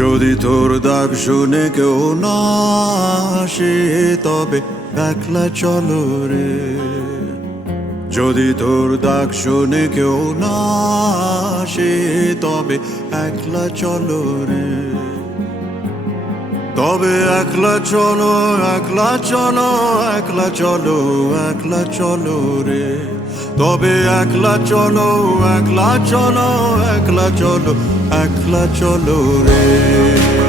যদি তোর ডাক শুনে কেউ না আসে তবে একলা চলো রে। যদি তোর ডাক শুনে কেউ না আসে তবে একলা চলো রে। তবে একলা চলো, একলা চলো, একলা চলো, একলা চলো রে। তবে একলা চলো, একলা চলো, একলা চলো, একলা চলো রে।